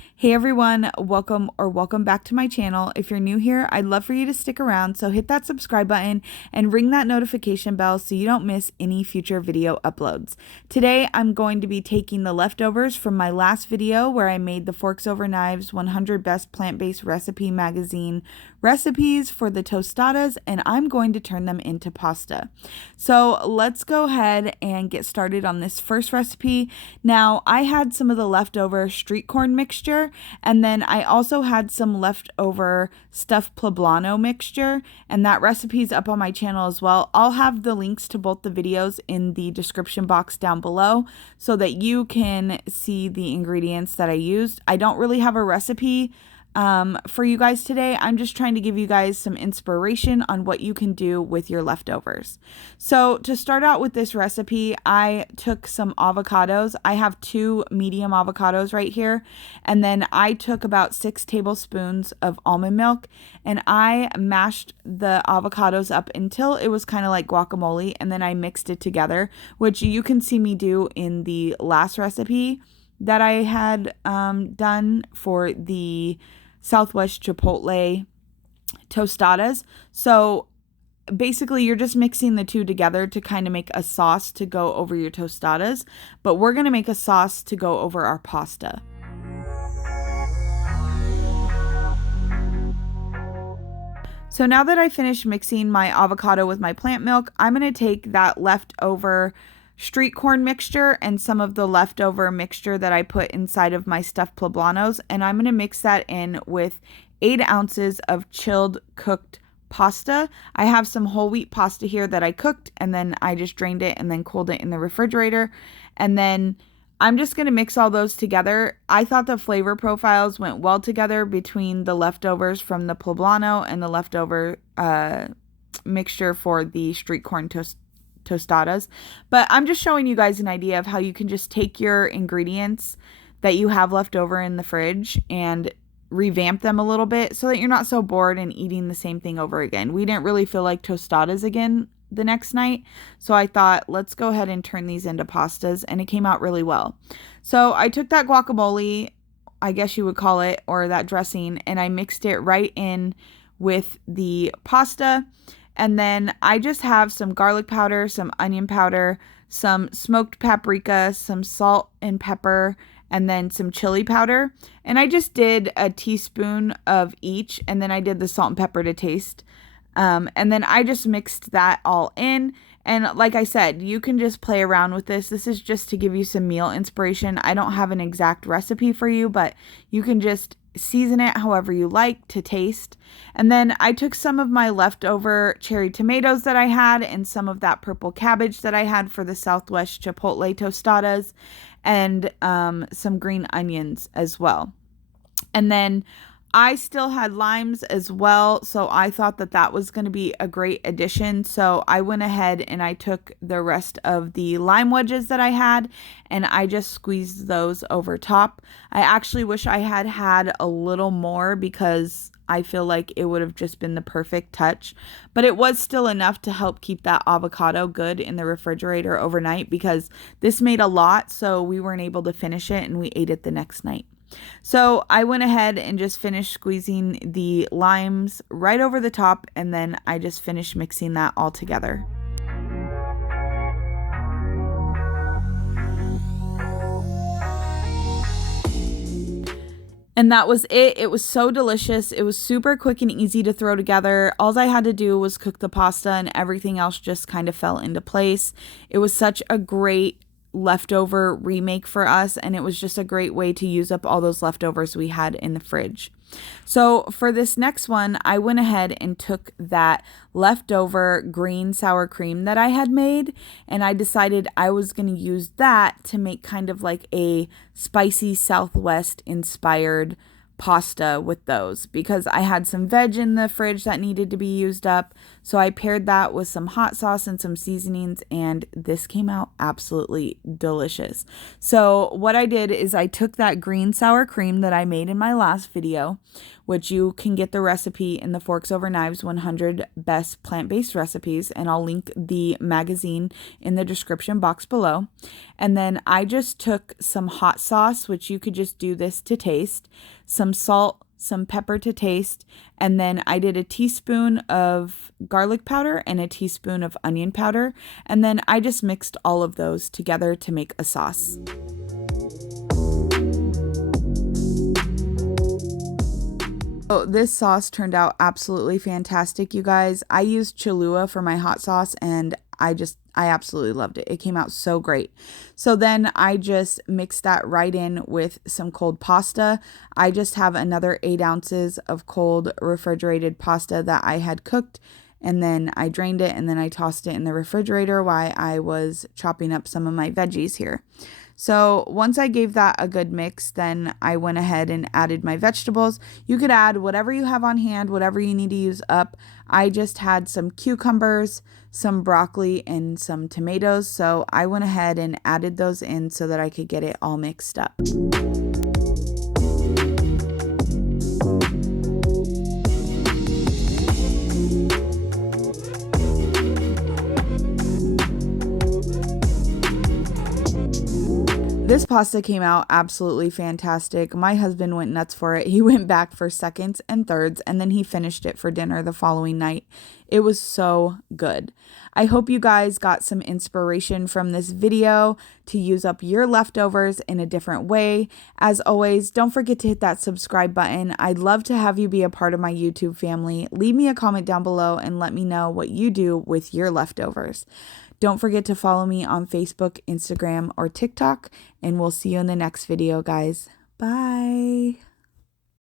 Hey everyone, welcome back to my channel. If you're new here, I'd love for you to stick around, so hit that subscribe button and ring that notification bell so you don't miss any future video uploads. Today, I'm going to be taking the leftovers from my last video where I made the Forks Over Knives 100 Best Plant-Based Recipe Magazine recipes for the tostadas, and I'm going to turn them into pasta. So let's go ahead and get started on this first recipe. Now, I had some of the leftover street corn mixture, and then I also had some leftover stuffed poblano mixture, and that recipe is up on my channel as well. I'll have the links to both the videos in the description box down below so that you can see the ingredients that I used. I don't really have a recipe for you guys today. I'm just trying to give you guys some inspiration on what you can do with your leftovers. So to start out with this recipe, I took some avocados. I have 2 medium avocados right here. And then I took about 6 tablespoons of almond milk, and I mashed the avocados up until it was kind of like guacamole, and then I mixed it together, which you can see me do in the last recipe that I had done for the Southwest Chipotle tostadas. So basically you're just mixing the two together to kind of make a sauce to go over your tostadas, but we're going to make a sauce to go over our pasta. So now that I finished mixing my avocado with my plant milk, I'm going to take that leftover street corn mixture and some of the leftover mixture that I put inside of my stuffed poblanos, and I'm going to mix that in with 8 ounces of chilled cooked pasta. I have some whole wheat pasta here that I cooked, and then I just drained it and then cooled it in the refrigerator. And then I'm just going to mix all those together. I thought the flavor profiles went well together between the leftovers from the poblano and the leftover mixture for the street corn tostadas. But I'm just showing you guys an idea of how you can just take your ingredients that you have left over in the fridge and revamp them a little bit so that you're not so bored and eating the same thing over again. We didn't really feel like tostadas again the next night, so I thought let's go ahead and turn these into pastas, and it came out really well. So I took that guacamole, I guess you would call it, or that dressing, and I mixed it right in with the pasta. And then I just have some garlic powder, some onion powder, some smoked paprika, some salt and pepper, and then some chili powder. And I just did a teaspoon of each, and then I did the salt and pepper to taste. And then I just mixed that all in. And like I said, you can just play around with this. This is just to give you some meal inspiration. I don't have an exact recipe for you, but you can just season it however you like to taste. And then I took some of my leftover cherry tomatoes that I had and some of that purple cabbage that I had for the Southwest Chipotle tostadas, and some green onions as well. And then I still had limes as well, so I thought that that was going to be a great addition. So I went ahead and I took the rest of the lime wedges that I had, and I just squeezed those over top. I actually wish I had had a little more because I feel like it would have just been the perfect touch, but it was still enough to help keep that avocado good in the refrigerator overnight, because this made a lot, so we weren't able to finish it and we ate it the next night. So I went ahead and just finished squeezing the limes right over the top, and then I just finished mixing that all together. And that was it. It was so delicious. It was super quick and easy to throw together. All I had to do was cook the pasta, and everything else just kind of fell into place. It was such a great leftover remake for us, and it was just a great way to use up all those leftovers we had in the fridge. So for this next one, I went ahead and took that leftover green sour cream that I had made, and I decided I was going to use that to make kind of like a spicy Southwest inspired pasta with those because I had some veg in the fridge that needed to be used up. So I paired that with some hot sauce and some seasonings, and this came out absolutely delicious. So what I did is I took that green sour cream that I made in my last video, which you can get the recipe in the Forks Over Knives 100 Best Plant-Based Recipes, and I'll link the magazine in the description box below. And then I just took some hot sauce, which you could just do this to taste, some salt, some pepper to taste, and then I did a teaspoon of garlic powder and a teaspoon of onion powder, and then I just mixed all of those together to make a sauce. So this sauce turned out absolutely fantastic, you guys. I used Cholula for my hot sauce, and I absolutely loved it. It came out so great. So then I just mixed that right in with some cold pasta. I just have another 8 ounces of cold refrigerated pasta that I had cooked, and then I drained it, and then I tossed it in the refrigerator while I was chopping up some of my veggies here. So once I gave that a good mix, then I went ahead and added my vegetables. You could add whatever you have on hand, whatever you need to use up. I just had some cucumbers, some broccoli, and some tomatoes. So I went ahead and added those in so that I could get it all mixed up. This pasta came out absolutely fantastic. My husband went nuts for it. He went back for seconds and thirds, and then he finished it for dinner the following night. It was so good. I hope you guys got some inspiration from this video to use up your leftovers in a different way. As always, don't forget to hit that subscribe button. I'd love to have you be a part of my YouTube family. Leave me a comment down below and let me know what you do with your leftovers. Don't forget to follow me on Facebook, Instagram, or TikTok, and we'll see you in the next video, guys. Bye.